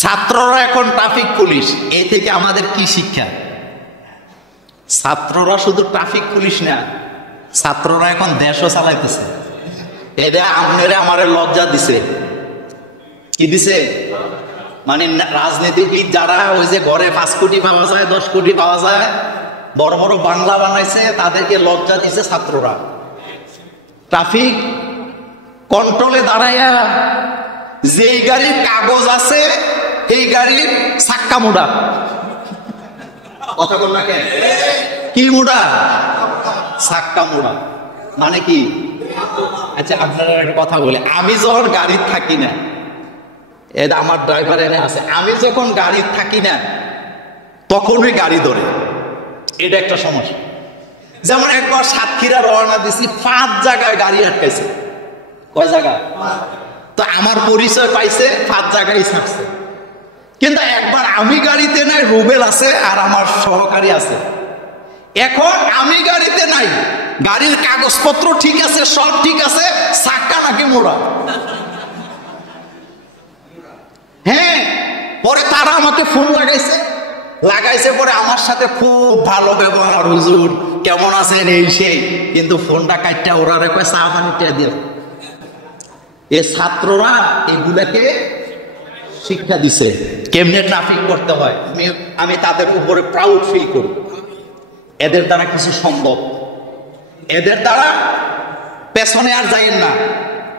ছাত্ররা এখন traffic police, এই থেকে আমাদের কি শিক্ষা? ছাত্ররা শুধু ট্রাফিক পুলিশ না, ছাত্ররা এখন দেশও চালাইতেছে। এটা আপনারা আমারে লজ্জা দিছে। কি দিছে? মানে রাজনীতিবিদ যারা ওই যে ঘরে 5 কোটি পাওয়া যায়, 10 কোটি পাওয়া যায়, বড় বড় বাংলা বানাইছে, তাদেরকে লজ্জা দিছে ছাত্ররা। ট্রাফিক কন্ট্রোলে দাঁড়াইয়া যেই গাড়ির কাগজ আছে এই গাড়ির চাক্কা মোড়া। কথা বল না কেন? কি মোড়া? চাক্কা মোড়া। মানে কি? আচ্ছা আপনারা একটা কথা বলে, আমি যখন গাড়ির থাকি না, এটা আমার ড্রাইভার এনে আছে, আমি যখন গাড়ির থাকি না তখন ওই গাড়ি ধরে। এটা একটা সমস্যা। যেমন একবার সাতক্ষীরা রওনা দিছি, 5 জায়গায় গাড়ি আটকাইছে। কয় জায়গা? তো আমার পরিচয় পাইছে, 5 জায়গায় ছাড়ছে। কিন্তু একবার আমি গাড়িতে নাই, রুবেল আছে আর আমার সহকারী আছে। এখন আমি গাড়িতে নাই, গাড়ির কাগজপত্র ঠিক আছে, সব ঠিক আছে, চাক্কা নাকি মোড়া। হ্যাঁ, পরে তারা আমাকে ফোন লাগাইছে পরে আমার সাথে খুব ভালো ব্যবহার, হুজুর কেমন আছেন এই সেই, কিন্তু ফোনটা কাটটা ওরা রেখে চা পানিটা দিয়ে। এ ছাত্ররা এগুলাকে শিক্ষা দিছে কেমনে ট্রাফিক করতে হয়। আমি তাদের উপরে প্রাউড ফিল করি। এদের দ্বারা কিছু সম্ভব, এদের দ্বারা পেছনে আর যাইয়েন না।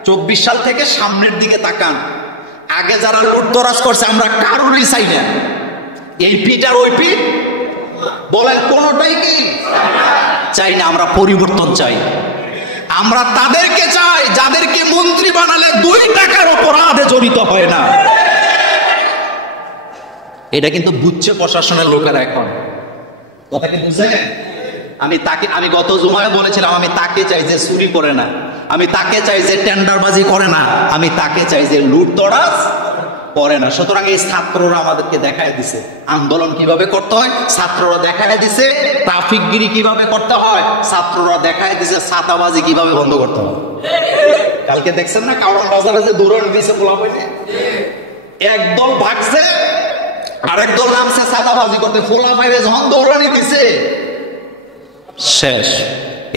24 সাল থেকে সামনের দিকে তাকান। আগে যারা লুটতরাজ করছে আমরা কারোরই চাই না। এই পিঠ আর ওই পিঠ বলেন, কোনোটাই কি চাই না। আমরা পরিবর্তন চাই। আমরা তাদেরকে চাই যাদেরকে মন্ত্রী বানালে 2 টাকার অপরাধে জড়িত হয় না। এটা কিন্তু বুঝছে প্রশাসনের লোকেরা এখন। কথা কি বুঝছে? আমি গত জুমায় বলেছিলাম, আমি তাকে চাই যে চুরি করে না, আমি তাকে চাই যে টেন্ডারবাজি করে না, আমি তাকে চাই যে লুটতরাজ করে না। সুতরাং এই ছাত্ররা আমাদেরকে দেখায় দিছে আন্দোলন কিভাবে করতে হয়, ছাত্ররা দেখায় দিছে ট্রাফিকগিরি কিভাবে করতে হয়, ছাত্ররা দেখায় দিছে ছাতাবাজি কিভাবে বন্ধ করতে হয়। কালকে দেখছেন না কারণ বাজারে যে দৌড়ানি দিয়েছে পোলা পাইনে, একদল ভাগছে আরেক দল নামছে ছাতাবাজি করতে, পোলা পাইনে যখন দৌড়ানি দিছে শেষ।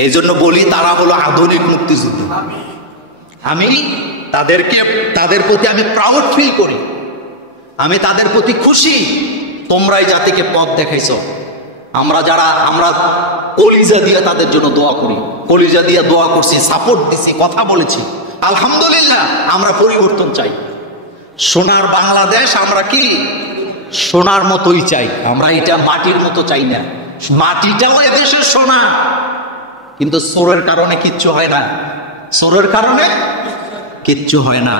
এই জন্য বলি তারা হলো আধুনিক মুক্তিযুদ্ধ। আমি তাদের প্রতি আমি প্রাউড ফিল করি, আমি তাদের প্রতি খুশি। তোমরাই জাতিকে পথ দেখাইছো। আমরা কলিজা দিয়ে তাদের জন্য দোয়া করি, কলিজা দিয়ে দোয়া করছি, সাপোর্ট দিছি, কথা বলেছি। আলহামদুলিল্লাহ, আমরা পরিবর্তন চাই। সোনার বাংলাদেশ আমরা কি সোনার মতোই চাই, আমরা এটা মাটির মতো চাই না। মাটিটাও এদেশের সোনা, কিন্তু চোরের কারণে কিচ্ছু হয় না, চোরের কারণে কিচ্ছু হয় না।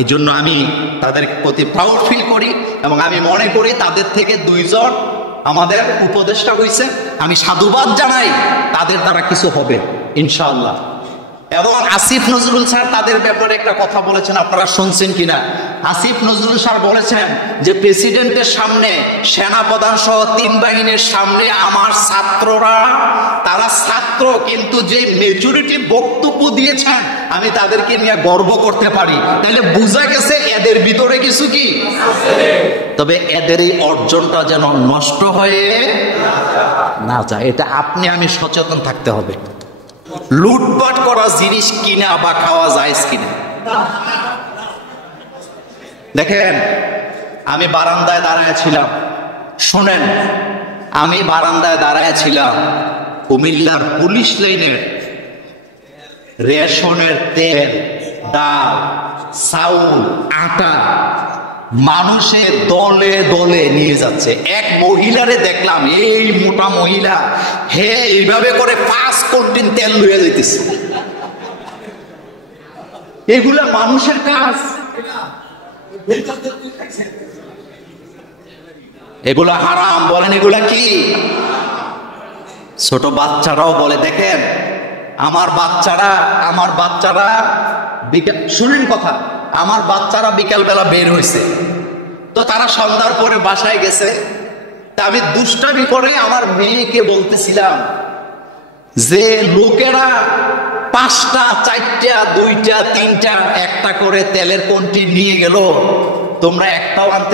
এই জন্য আমি তাদের প্রতি প্রাউড ফিল করি এবং আমি মনে করি তাদের থেকে 2 জন আমাদের উপদেষ্টা হয়েছে। আমি সাধুবাদ জানাই, তাদের দ্বারা কিছু হবে ইনশাআল্লাহ। এবং আসিফ নজরুল স্যার তাদের ব্যাপারে একটা কথা বলেছেন, আপনারা শুনছেন কিনা? আসিফ নজরুল স্যার বলেছেন যে প্রেসিডেন্টের সামনে, সেনাপ্রধান সহ 3 বাহিনীর সামনে আমার ছাত্ররা, তারা ছাত্র কিন্তু যে মেজরিটি বক্তব্য দিয়েছেন আমি তাদেরকে নিয়ে গর্ব করতে পারি। তাহলে বোঝা গেছে এদের ভিতরে কিছু কি আছে, তবে এদের এই অর্জনটা যেন নষ্ট হয়ে না যায়, এটা আপনি আমি সচেতন থাকতে হবে। লুটপাট করা জিনিস কিনা বা খাওয়া যায় কিনা। দেখেন, আমি বারান্দায় দাঁড়ায় ছিলাম, শোনেন, আমি বারান্দায় দাঁড়ায় ছিলাম, কুমিল্লার পুলিশ লাইনের রেশনের তেল, ডাল, চাউল, আটা মানুষের দলে দলে নিয়ে যাচ্ছে। এক মহিলারে দেখলাম, এই মোটা মহিলা, হে এইভাবে করে 5 কোটি তেল লইয়া যাইতেছে। এগুলা মানুষের কাজ, এগুলা হারাম। বলেন এগুলা কি? ছোট বাচ্চারাও বলে। দেখেন, আমার বাচ্চারা শুনেন কথা, আমার বাচ্চারা বিকেল বেলা বের হয়েছে, তো তারা সন্ধ্যার পরে বাসায় গেছে। তা আমি দুষ্টামি করে আমার মেয়েকে বলতেছিলাম যে লোকেরা 5টা 4টা 2টা 3টা 1টা করে তেলের কন্টি নিয়ে গেল, তোমরা একটাও আনতে